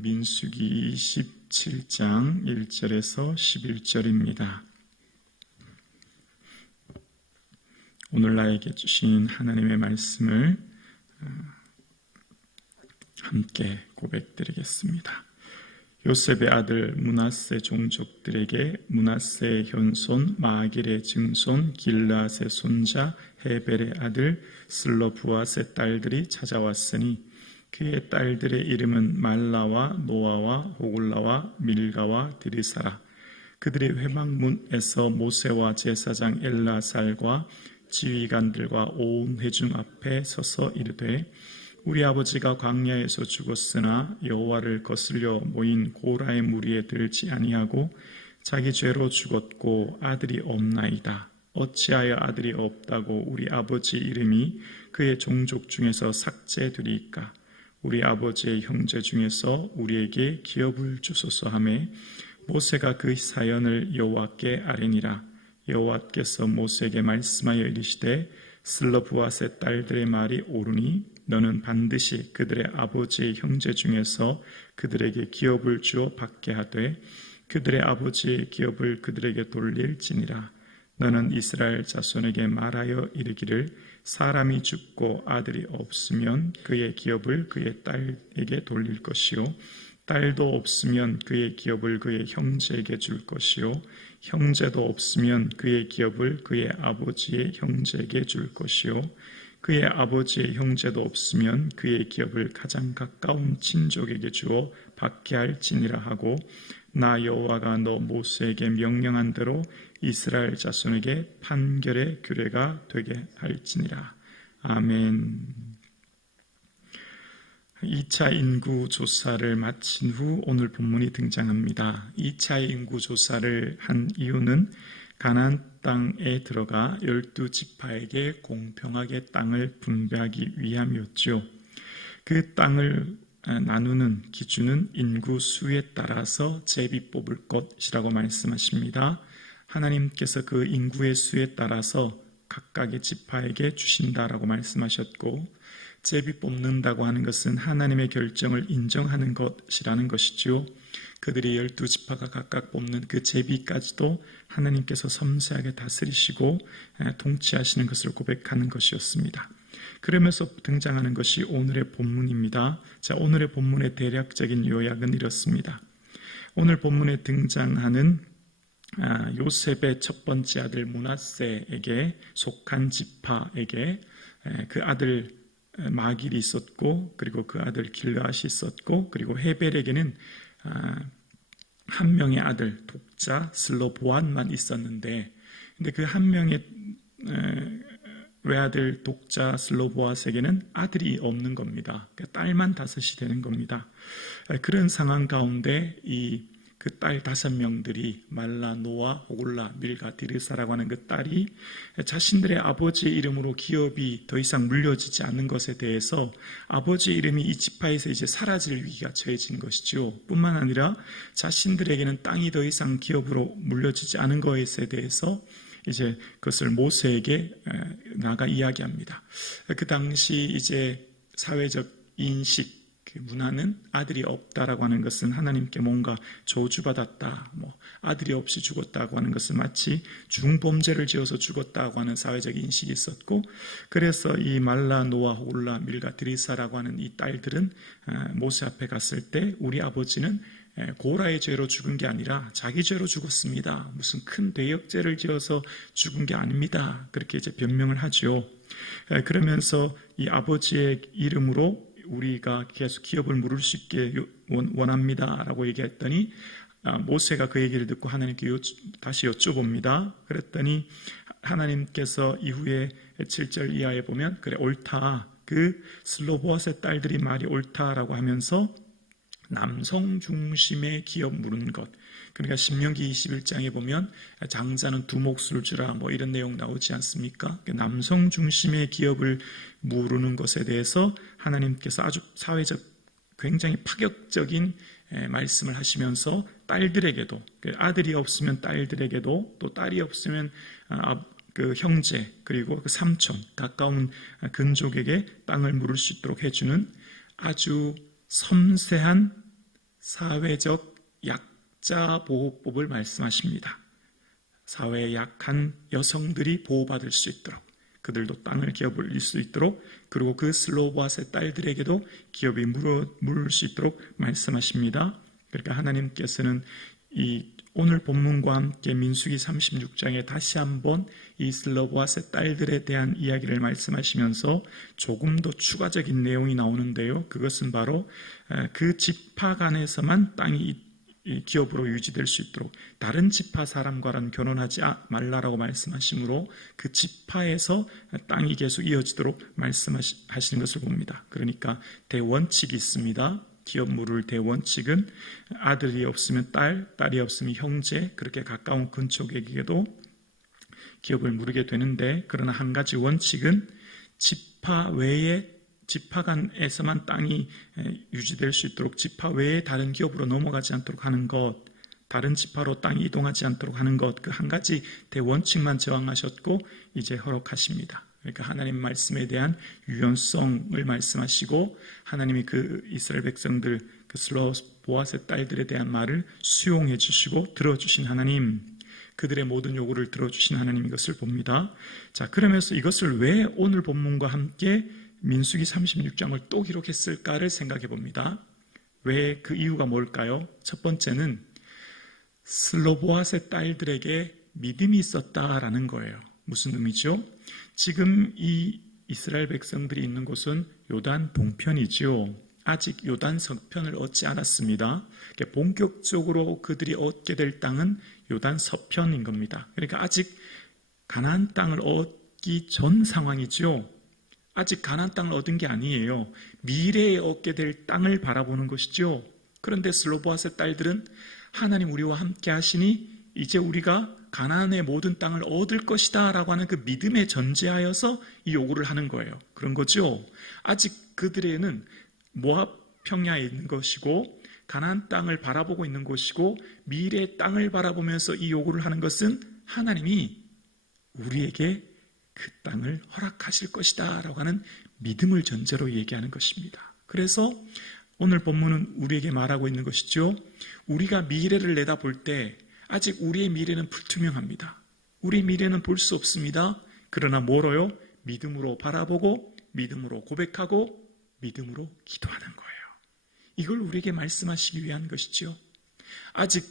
말씀은 민수기 27장 1절에서 11절입니다. 오늘 나에게 주신 하나님의 말씀을 함께 고백드리겠습니다. 요셉의 아들 므낫세 종족들에게 므낫세의 현손 마길의 증손 길앗의 손자 헤벨의 아들 슬로브앗의 딸들이 찾아왔으니 그의 딸들의 이름은 말라와 노아와 호글라와 밀가와 드리사라. 그들의 회막문에서 모세와 제사장 엘라살과 지휘관들과 온 회중 앞에 서서 이르되 우리 아버지가 광야에서 죽었으나 여호와를 거슬려 모인 고라의 무리에 들지 아니하고 자기 죄로 죽었고 아들이 없나이다. 어찌하여 아들이 없다고 우리 아버지 이름이 그의 종족 중에서 삭제되리이까? 우리 아버지의 형제 중에서 우리에게 기업을 주소서 하매 모세가 그 사연을 여호와께 아뢰니라. 여호와께서 모세에게 말씀하여 이르시되 슬로브앗의 딸들의 말이 옳으니 너는 반드시 그들의 아버지의 형제 중에서 그들에게 기업을 주어 받게 하되 그들의 아버지의 기업을 그들에게 돌릴지니라. 너는 이스라엘 자손에게 말하여 이르기를 사람이 죽고 아들이 없으면 그의 기업을 그의 딸에게 돌릴 것이요 딸도 없으면 그의 기업을 그의 형제에게 줄 것이요 형제도 없으면 그의 기업을 그의 아버지의 형제에게 줄 것이요 그의 아버지의 형제도 없으면 그의 기업을 가장 가까운 친족에게 주어 받게 할지니라 하고 나 여호와가 너 모세에게 명령한 대로 이스라엘 자손에게 판결의 규례가 되게 할지니라. 아멘. 2차 인구조사를 마친 후 오늘 본문이 등장합니다. 2차 인구조사를 한 이유는 가나안 땅에 들어가 12지파에게 공평하게 땅을 분배하기 위함이었죠. 그 땅을 나누는 기준은 인구수에 따라서 제비 뽑을 것이라고 말씀하십니다. 하나님께서 그 인구의 수에 따라서 각각의 지파에게 주신다라고 말씀하셨고 제비 뽑는다고 하는 것은 하나님의 결정을 인정하는 것이라는 것이죠. 그들이 12지파가 각각 뽑는 그 제비까지도 하나님께서 섬세하게 다스리시고 통치하시는 것을 고백하는 것이었습니다. 그러면서 등장하는 것이 오늘의 본문입니다. 자, 오늘의 본문의 대략적인 요약은 이렇습니다. 오늘 본문에 등장하는 요셉의 첫 번째 아들 므낫세에게 속한 지파에게 그 아들 마길이 있었고 그리고 그 아들 길앗이 있었고 그리고 헤벨에게는 한 명의 아들 독자 슬로보안만 있었는데 근데 그 한 명의 외아들 독자 슬로보앗에게는 아들이 없는 겁니다. 그러니까 딸만 5이 되는 겁니다. 그런 상황 가운데 그 딸 5명들이 말라, 노아, 호글라, 밀가, 드리사라고 하는 그 딸이 자신들의 아버지의 이름으로 기업이 더 이상 물려지지 않는 것에 대해서 아버지 이름이 이 지파에서 이제 사라질 위기가 처해진 것이죠. 뿐만 아니라 자신들에게는 땅이 더 이상 기업으로 물려지지 않은 것에 대해서 이제 그것을 모세에게 나아가 이야기합니다. 그 당시 이제 사회적 인식, 그 문화는 아들이 없다라고 하는 것은 하나님께 뭔가 저주받았다, 아들이 없이 죽었다고 하는 것은 마치 중범죄를 지어서 죽었다고 하는 사회적 인식이 있었고, 그래서 이 말라, 노아, 호글라, 밀가, 드리사라고 하는 이 딸들은 모세 앞에 갔을 때 우리 아버지는 고라의 죄로 죽은 게 아니라 자기 죄로 죽었습니다. 무슨 큰 대역죄를 지어서 죽은 게 아닙니다. 그렇게 이제 변명을 하죠. 그러면서 이 아버지의 이름으로 우리가 계속 기업을 물을 수 있게 원합니다 라고 얘기했더니 모세가 그 얘기를 듣고 하나님께 다시 여쭤봅니다. 그랬더니 하나님께서 이후에 7절 이하에 보면 그래 옳다, 그 슬로보앗의 딸들이 말이 옳다라고 하면서 남성 중심의 기업 물은 것, 그러니까 신명기 21장에 보면 장자는 두 몫을 주라 이런 내용 나오지 않습니까? 남성 중심의 기업을 물는 것에 대해서 하나님께서 아주 사회적 굉장히 파격적인 말씀을 하시면서 딸들에게도, 아들이 없으면 딸들에게도, 또 딸이 없으면 그 형제 그리고 그 삼촌, 가까운 근족에게 땅을 물을 수 있도록 해주는 아주 섬세한 사회적 약자 보호법을 말씀하십니다. 사회에 약한 여성들이 보호받을 수 있도록, 그들도 땅을 기업을 잃을 수 있도록, 그리고 그 슬로보아스의 딸들에게도 기업이 물을 수 있도록 말씀하십니다. 그러니까 하나님께서는 이 오늘 본문과 함께 민수기 36장에 다시 한번 이 슬로보아스의 딸들에 대한 이야기를 말씀하시면서 조금 더 추가적인 내용이 나오는데요. 그것은 바로 그 지파 간에서만 땅이 기업으로 유지될 수 있도록 다른 지파 사람과는 결혼하지 말라라고 말씀하시므로 그 지파에서 땅이 계속 이어지도록 말씀하시는 것을 봅니다. 그러니까 대원칙이 있습니다. 기업 물을 대원칙은 아들이 없으면 딸, 딸이 없으면 형제, 그렇게 가까운 근척에게도 기업을 물게 되는데, 그러나 한 가지 원칙은 지파 외에, 지파 간에서만 땅이 유지될 수 있도록 지파 외에 다른 기업으로 넘어가지 않도록 하는 것, 다른 지파로 땅이 이동하지 않도록 하는 것, 그 한 가지 대원칙만 저항하셨고 이제 허락하십니다. 그러니까 하나님 말씀에 대한 유연성을 말씀하시고, 하나님이 그 이스라엘 백성들, 그 슬로보아스의 딸들에 대한 말을 수용해 주시고 들어주신 하나님, 그들의 모든 요구를 들어주신 하나님인 것을 봅니다. 자, 그러면서 이것을 왜 오늘 본문과 함께 민수기 36장을 또 기록했을까를 생각해 봅니다. 왜, 그 이유가 뭘까요? 첫 번째는 슬로보아스의 딸들에게 믿음이 있었다라는 거예요. 무슨 의미죠? 지금 이 이스라엘 백성들이 있는 곳은 요단 동편이지요. 아직 요단 서편을 얻지 않았습니다. 본격적으로 그들이 얻게 될 땅은 요단 서편인 겁니다. 그러니까 아직 가나안 땅을 얻기 전 상황이죠. 아직 가나안 땅을 얻은 게 아니에요. 미래에 얻게 될 땅을 바라보는 것이죠. 그런데 슬로보아스의 딸들은 하나님 우리와 함께 하시니 이제 우리가 가나안의 모든 땅을 얻을 것이다 라고 하는 그 믿음에 전제하여서 이 요구를 하는 거예요. 그런 거죠. 아직 그들에는 모압 평야에 있는 것이고 가나안 땅을 바라보고 있는 곳이고 미래의 땅을 바라보면서 이 요구를 하는 것은 하나님이 우리에게 그 땅을 허락하실 것이다 라고 하는 믿음을 전제로 얘기하는 것입니다. 그래서 오늘 본문은 우리에게 말하고 있는 것이죠. 우리가 미래를 내다볼 때 아직 우리의 미래는 불투명합니다. 우리 미래는 볼 수 없습니다. 그러나 뭐로요? 믿음으로 바라보고 믿음으로 고백하고 믿음으로 기도하는 거예요. 이걸 우리에게 말씀하시기 위한 것이죠. 아직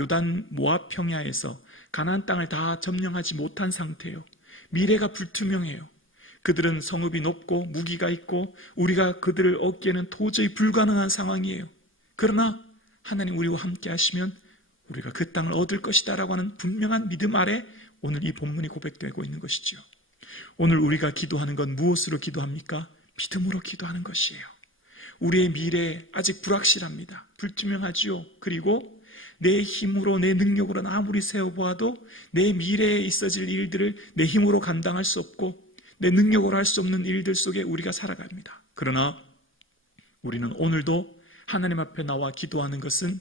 요단 모압 평야에서 가나안 땅을 다 점령하지 못한 상태예요. 미래가 불투명해요. 그들은 성읍이 높고 무기가 있고 우리가 그들을 얻기에는 도저히 불가능한 상황이에요. 그러나 하나님 우리와 함께 하시면 우리가 그 땅을 얻을 것이다 라고 하는 분명한 믿음 아래 오늘 이 본문이 고백되고 있는 것이죠. 오늘 우리가 기도하는 건 무엇으로 기도합니까? 믿음으로 기도하는 것이에요. 우리의 미래 아직 불확실합니다. 불투명하지요. 그리고 내 힘으로 내 능력으로는 아무리 세워보아도 내 미래에 있어질 일들을 내 힘으로 감당할 수 없고 내 능력으로 할 수 없는 일들 속에 우리가 살아갑니다. 그러나 우리는 오늘도 하나님 앞에 나와 기도하는 것은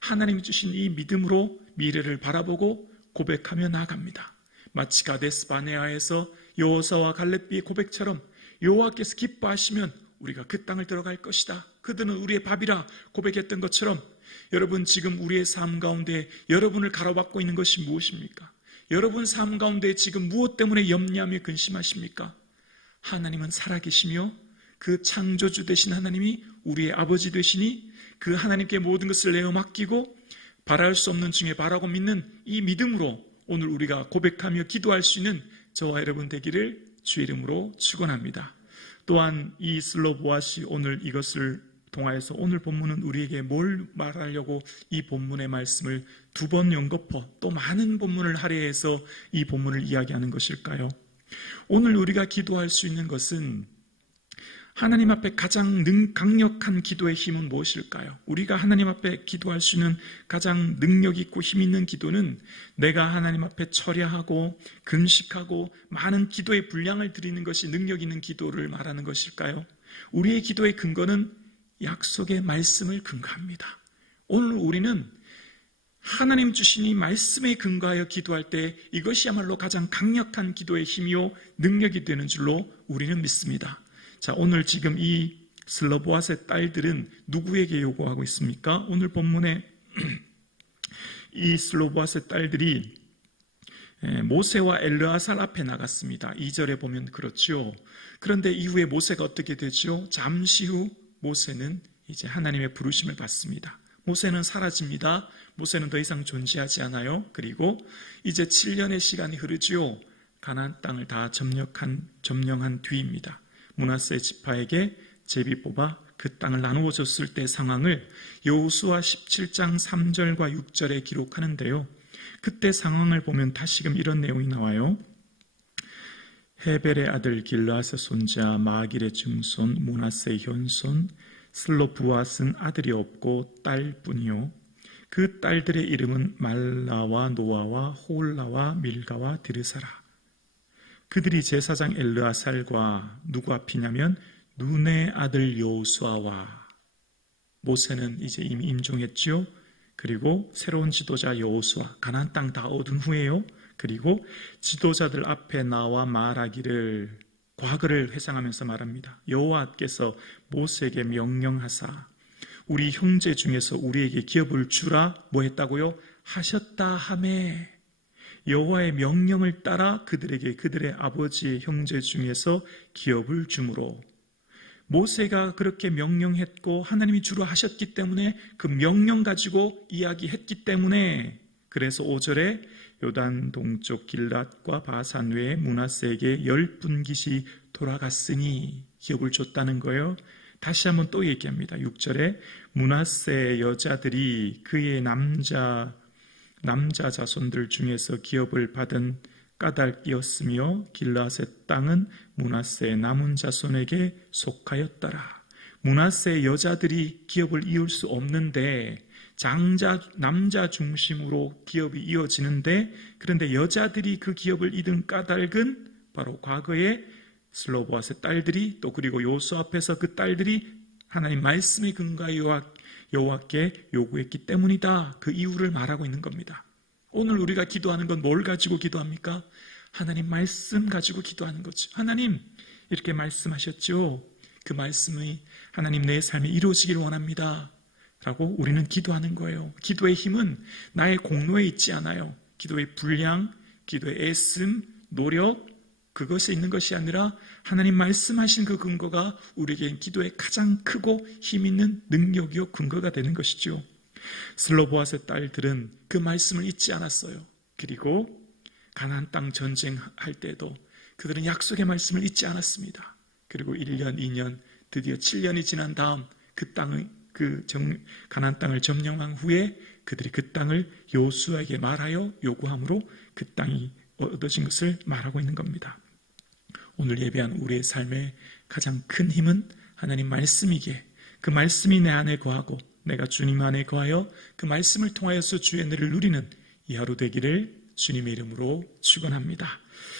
하나님이 주신 이 믿음으로 미래를 바라보고 고백하며 나아갑니다. 마치 가데스 바네아에서 여호사와 갈렙비의 고백처럼 여호와께서 기뻐하시면 우리가 그 땅을 들어갈 것이다. 그들은 우리의 밥이라 고백했던 것처럼 여러분 지금 우리의 삶 가운데 여러분을 가로막고 있는 것이 무엇입니까? 여러분 삶 가운데 지금 무엇 때문에 염려하며 근심하십니까? 하나님은 살아계시며 그 창조주 되신 하나님이 우리의 아버지 되시니 그 하나님께 모든 것을 내어 맡기고 바랄 수 없는 중에 바라고 믿는 이 믿음으로 오늘 우리가 고백하며 기도할 수 있는 저와 여러분 되기를 주의 이름으로 축원합니다. 또한 이 슬로보아시 오늘 이것을 통하여서 오늘 본문은 우리에게 뭘 말하려고 이 본문의 말씀을 두 번 연거푸 또 많은 본문을 할애해서 이 본문을 이야기하는 것일까요? 오늘 우리가 기도할 수 있는 것은 하나님 앞에 가장 강력한 기도의 힘은 무엇일까요? 우리가 하나님 앞에 기도할 수 있는 가장 능력 있고 힘 있는 기도는 내가 하나님 앞에 철야하고 금식하고 많은 기도의 분량을 드리는 것이 능력 있는 기도를 말하는 것일까요? 우리의 기도의 근거는 약속의 말씀을 근거합니다. 오늘 우리는 하나님 주신 이 말씀에 근거하여 기도할 때 이것이야말로 가장 강력한 기도의 힘이요 능력이 되는 줄로 우리는 믿습니다. 자, 오늘 지금 이 슬로보앗의 딸들은 누구에게 요구하고 있습니까? 오늘 본문에 이 슬로보앗의 딸들이 모세와 엘르아살 앞에 나갔습니다. 2절에 보면 그렇죠. 그런데 이후에 모세가 어떻게 되죠? 잠시 후 모세는 이제 하나님의 부르심을 받습니다. 모세는 사라집니다. 모세는 더 이상 존재하지 않아요. 그리고 이제 7년의 시간이 흐르죠. 가나안 땅을 다 점령한 뒤입니다. 므낫세 지파에게 제비 뽑아 그 땅을 나누어 줬을 때 상황을 여호수아 17장 3절과 6절에 기록하는데요. 그때 상황을 보면 다시금 이런 내용이 나와요. 헤벨의 아들 길르앗의 손자 마길의 증손 므낫세의 현손 슬로부앗은 아들이 없고 딸뿐이요 그 딸들의 이름은 말라와 노아와 호울라와 밀가와 디르사라. 그들이 제사장 엘르아살과 누구 앞이냐면 눈의 아들 여호수아와 모세는 이제 이미 임종했죠. 그리고 새로운 지도자 여호수아 가나안 땅 다 얻은 후에요. 그리고 지도자들 앞에 나와 말하기를 과거를 회상하면서 말합니다. 여호와께서 모세에게 명령하사 우리 형제 중에서 우리에게 기업을 주라 뭐 했다고요? 하셨다 하매 여호와의 명령을 따라 그들에게 그들의 아버지의 형제 중에서 기업을 주므로 모세가 그렇게 명령했고 하나님이 주로 하셨기 때문에 그 명령 가지고 이야기했기 때문에 그래서 5절에 요단 동쪽 길랏과 바산 외에 므낫세에게 10분깃이 돌아갔으니 기업을 줬다는 거예요. 다시 한번 또 얘기합니다. 6절에 므낫세의 여자들이 그의 남자 자손들 중에서 기업을 받은 까닭이었으며 길르앗의 땅은 므낫세의 남은 자손에게 속하였더라. 므낫세의 여자들이 기업을 이을 수 없는데 남자 중심으로 기업이 이어지는데 그런데 여자들이 그 기업을 이룬 까닭은 바로 과거에 슬로보앗의 딸들이 또 그리고 여호수아 앞에서 그 딸들이 하나님 말씀의 근거하여 여호와께 요구했기 때문이다. 그 이유를 말하고 있는 겁니다. 오늘 우리가 기도하는 건 뭘 가지고 기도합니까? 하나님 말씀 가지고 기도하는 거죠. 하나님 이렇게 말씀하셨죠. 그 말씀이 하나님 내 삶에 이루어지길 원합니다. 라고 우리는 기도하는 거예요. 기도의 힘은 나의 공로에 있지 않아요. 기도의 분량, 기도의 애씀, 노력 그것에 있는 것이 아니라 하나님 말씀하신 그 근거가 우리에게 기도의 가장 크고 힘 있는 능력이요 근거가 되는 것이죠. 슬로보앗의 딸들은 그 말씀을 잊지 않았어요. 그리고 가나안 땅 전쟁할 때도 그들은 약속의 말씀을 잊지 않았습니다. 그리고 1년, 2년, 드디어 7년이 지난 다음 가나안 땅을 점령한 후에 그들이 그 땅을 여호수아에게 말하여 요구함으로 그 땅이 얻어진 것을 말하고 있는 겁니다. 오늘 예배한 우리의 삶의 가장 큰 힘은 하나님 말씀이기에 그 말씀이 내 안에 거하고 내가 주님 안에 거하여 그 말씀을 통하여서 주의 은혜를 누리는 이 하루 되기를 주님의 이름으로 축원합니다.